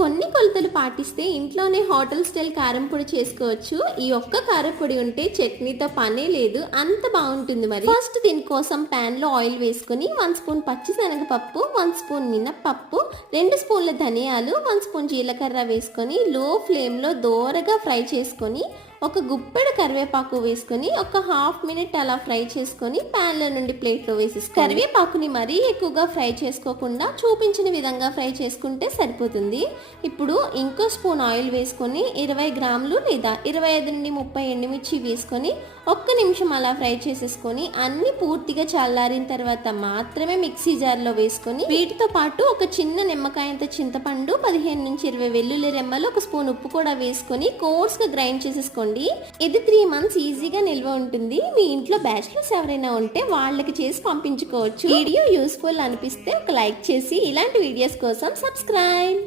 కొన్ని కొలతలు పాటిస్తే ఇంట్లోనే హోటల్ స్టైల్ కారం పొడి చేసుకోవచ్చు. ఈ ఒక్క కారం పొడి ఉంటే చట్నీతో పనే లేదు, అంత బాగుంటుంది. మరి ఫస్ట్ దీనికోసం ప్యాన్ లో ఆయిల్ వేసుకుని 1 స్పూన్ పచ్చిశనగపప్పు, 1 స్పూన్ మినప్పప్పు, 2 స్పూన్ల ధనియాలు, 1 స్పూన్ జీలకర్ర వేసుకొని లో ఫ్లేమ్ లో దోరగా ఫ్రై చేసుకొని ఒక గుప్పెడు కరివేపాకు వేసుకొని ఒక హాఫ్ మినిట్ అలా ఫ్రై చేసుకొని ప్యాన్ లో నుండి ప్లేట్ లో వేసేసి కరివేపాకుని మరీ ఎక్కువగా ఫ్రై చేసుకోకుండా చూపించిన విధంగా ఫ్రై చేసుకుంటే సరిపోతుంది. ఇప్పుడు ఇంకో స్పూన్ ఆయిల్ వేసుకొని 20 గ్రాములు లేదా 25 నుండి 30 ఎండుమిర్చి వేసుకొని ఒక్క నిమిషం అలా ఫ్రై చేసేసుకొని అన్ని పూర్తిగా చల్లారిన తర్వాత మాత్రమే మిక్సీ జార్లో వేసుకొని వీటితో పాటు ఒక చిన్న నిమ్మకాయంత చింతపండు, 15 నుంచి 20 వెల్లుల్లి రెమ్మలు, ఒక స్పూన్ ఉప్పు కూడా వేసుకొని కోర్స్గా గ్రైండ్ చేసేసుకోండి. ఇది 3 మంత్స్ ఈజీగా నిల్వ ఉంటుంది. మీ ఇంట్లో బ్యాచిలర్స్ ఎవరైనా ఉంటే వాళ్ళకి చేసి పంపించుకోవచ్చు. వీడియో యూస్ఫుల్ అనిపిస్తే ఒక లైక్ చేసి ఇలాంటి వీడియోస్ కోసం సబ్స్క్రైబ్.